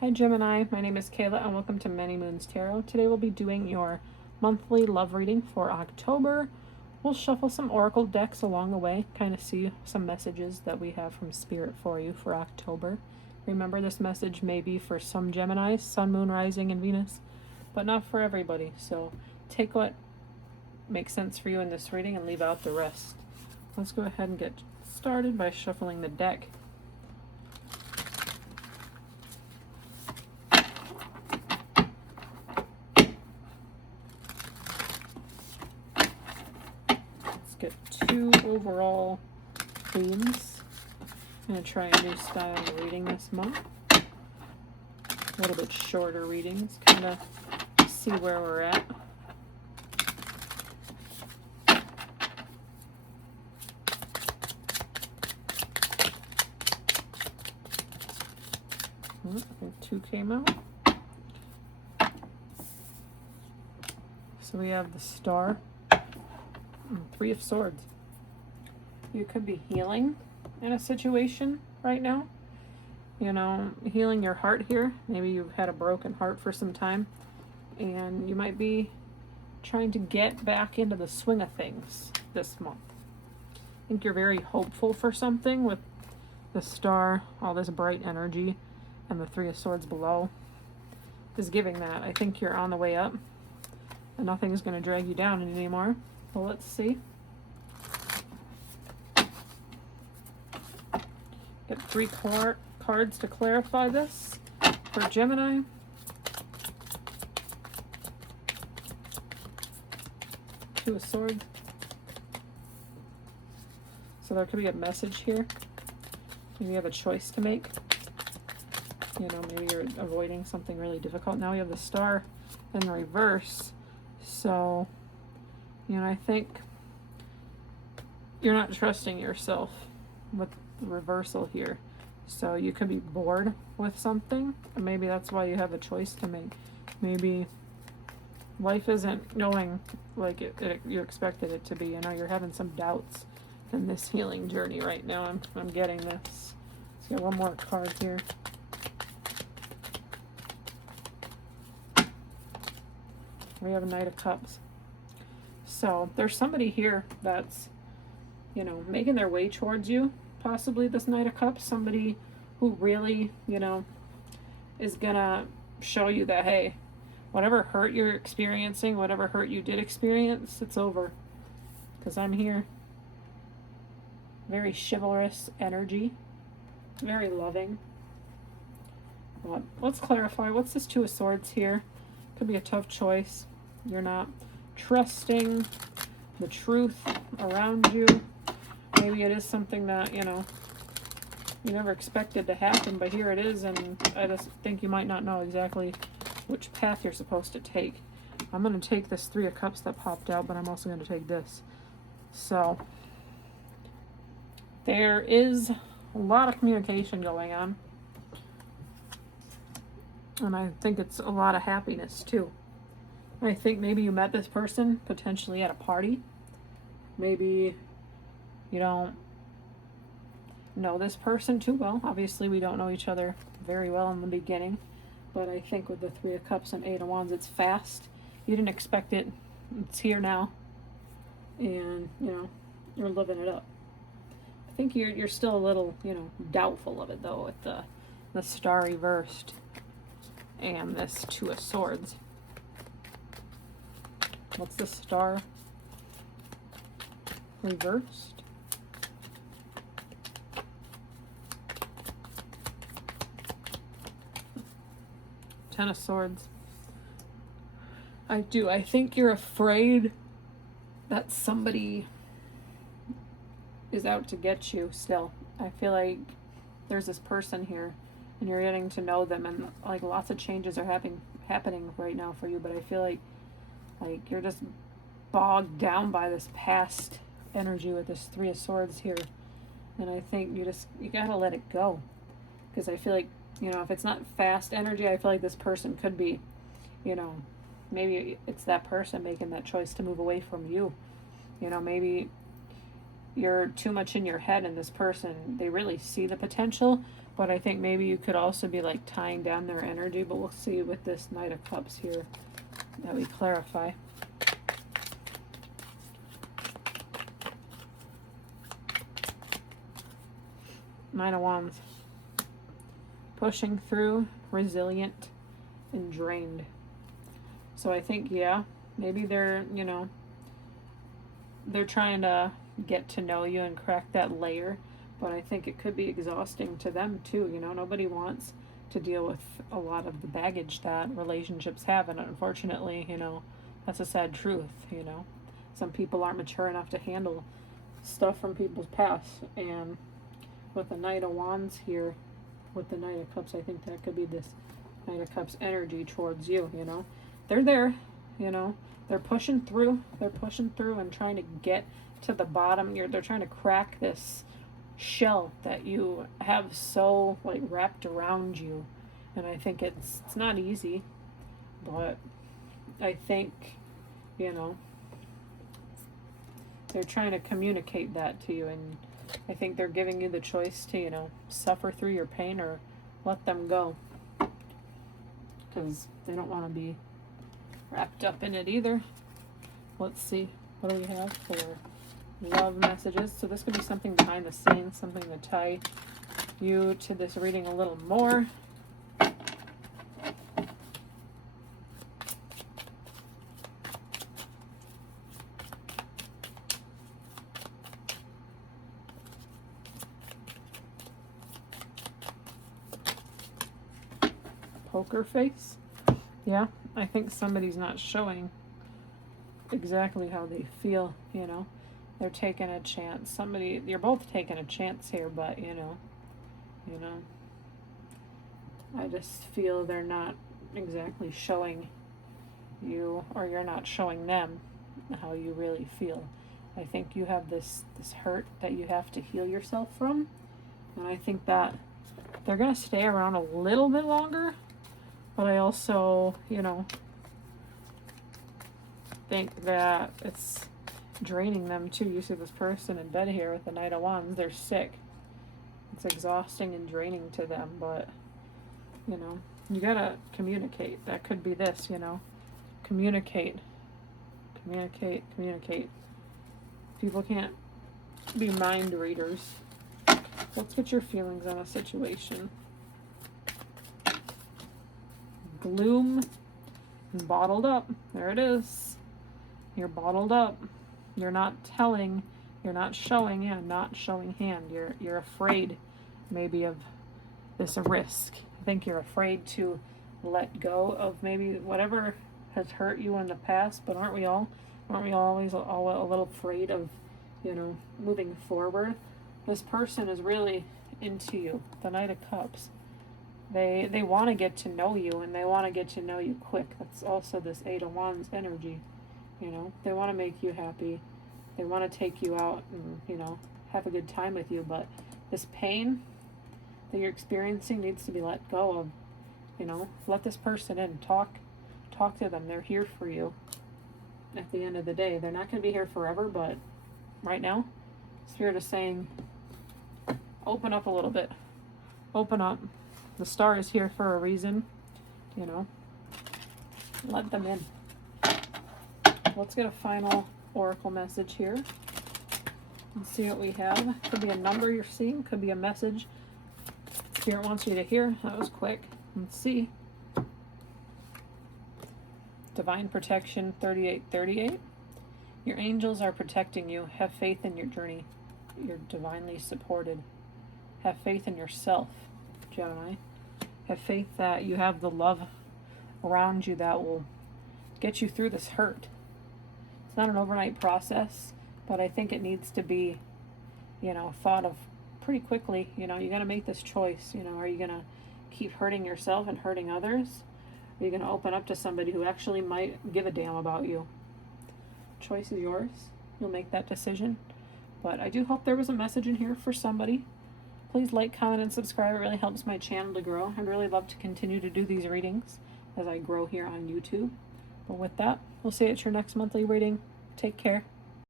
Hi Gemini, my name is Kayla and welcome to Many Moons Tarot. Today we'll be doing your monthly love reading for October. We'll shuffle some oracle decks along the way, kind of see some messages that we have from Spirit for you for October. Remember, this message may be for some Geminis, Sun, Moon, Rising, and Venus, but not for everybody. So take what makes sense for you in this reading and leave out the rest. Let's go ahead and get started by shuffling the deck. Get two overall themes. I'm going to try a new style of reading this month. A little bit shorter readings, kind of see where we're at. Two came out. So we have the Star. Three of Swords. You could be healing in a situation right now. You know, healing your heart here. Maybe you've had a broken heart for some time, and you might be trying to get back into the swing of things this month. I think you're very hopeful for something with the Star, all this bright energy, and the Three of Swords below is giving that. I think you're on the way up, and nothing is going to drag you down anymore. Well, let's see. Get three cards to clarify this for Gemini. Two of Swords. So there could be a message here. Maybe you have a choice to make. You know, maybe you're avoiding something really difficult. Now we have the Star in reverse. So, you know, I think you're not trusting yourself with the reversal here. So you could be bored with something. And maybe that's why you have a choice to make. Maybe life isn't going like you expected it to be. You know, you're having some doubts in this healing journey right now. I'm getting this. Let's get one more card here. We have a Knight of Cups. So there's somebody here that's, you know, making their way towards you, possibly this Knight of Cups. Somebody who really, you know, is gonna show you that, hey, whatever hurt you're experiencing, whatever hurt you did experience, it's over. Because I'm here. Very chivalrous energy. Very loving. But let's clarify. What's this Two of Swords here? Could be a tough choice. You're not trusting the truth around you. Maybe it is something that, you know, you never expected to happen, but here it is, and I just think you might not know exactly which path you're supposed to take. I'm going to take this Three of Cups that popped out, but I'm also going to take this. So there is a lot of communication going on, and I think it's a lot of happiness too. I think maybe you met this person potentially at a party. Maybe you don't know this person too well. Obviously, we don't know each other very well in the beginning. But I think with the Three of Cups and Eight of Wands, it's fast. You didn't expect it. It's here now. And, you know, you're living it up. I think you're still a little, you know, doubtful of it, though, with the Star reversed and this Two of Swords. What's the Star reversed? Ten of Swords. I think you're afraid that somebody is out to get you still. I feel like there's this person here and you're getting to know them, and like lots of changes are happening right now for you, but I feel like you're just bogged down by this past energy with this Three of Swords here. And I think you gotta let it go. Because I feel like, you know, if it's not fast energy, I feel like this person could be, you know, maybe it's that person making that choice to move away from you. You know, maybe you're too much in your head, and this person, they really see the potential, But I think maybe you could also be like tying down their energy, but we'll see with this Knight of Cups here that we clarify. Knight of Wands. Pushing through, resilient, and drained. So I think, yeah, maybe they're, you know, they're trying to get to know you and crack that layer. But I think it could be exhausting to them too. You know, nobody wants to deal with a lot of the baggage that relationships have. And unfortunately, you know, that's a sad truth, you know. Some people aren't mature enough to handle stuff from people's past. And with the Knight of Wands here, with the Knight of Cups, I think that could be this Knight of Cups energy towards you, you know. They're there, you know. They're pushing through. They're pushing through and trying to get to the bottom. They're trying to crack this shell that you have so like wrapped around you, and I think it's not easy, but I think, you know, they're trying to communicate that to you, and I think they're giving you the choice to, you know, suffer through your pain or let them go, because they don't want to be wrapped up in it either. Let's see, what do we have for love messages? So this could be something behind the scenes, something to tie you to this reading a little more. Poker face. Yeah, I think somebody's not showing exactly how they feel, you know. They're taking a chance. You're both taking a chance here, but you know, I just feel they're not exactly showing you, or you're not showing them how you really feel. I think you have this hurt that you have to heal yourself from, and I think that they're gonna stay around a little bit longer, but I also, you know, think that it's draining them too. You see this person in bed here with the Knight of Wands. They're sick. It's exhausting and draining to them, but you know, you gotta communicate. That could be this, you know. Communicate. People can't be mind readers. Let's get your feelings on a situation. Gloom and bottled up. There it is. You're bottled up. You're not telling, you're not showing, not showing hand. You're afraid maybe of this risk. I think you're afraid to let go of maybe whatever has hurt you in the past, but aren't we always all a little afraid of, you know, moving forward? This person is really into you. The Knight of Cups. They want to get to know you, and they want to get to know you quick. That's also this Eight of Wands energy. You know, they want to make you happy. They want to take you out and, you know, have a good time with you. But this pain that you're experiencing needs to be let go of. You know, let this person in. Talk to them. They're here for you. At the end of the day, they're not going to be here forever, but right now, Spirit is saying, open up a little bit. Open up. The star is here for a reason. You know, let them in. Let's get a final oracle message here and see what we have. Could be a number you're seeing, could be a message Spirit wants you to hear. That was quick. Let's see. Divine protection 3838. Your angels are protecting you. Have faith in your journey. You're divinely supported. Have faith in yourself, Gemini. Have faith that you have the love around you that will get you through this hurt. It's not an overnight process, but I think it needs to be, you know, thought of pretty quickly. You know, you got to make this choice. You know, are you going to keep hurting yourself and hurting others? Are you going to open up to somebody who actually might give a damn about you? Choice is yours. You'll make that decision. But I do hope there was a message in here for somebody. Please like, comment, and subscribe. It really helps my channel to grow. I'd really love to continue to do these readings as I grow here on YouTube. But with that, we'll see you at your next monthly reading. Take care.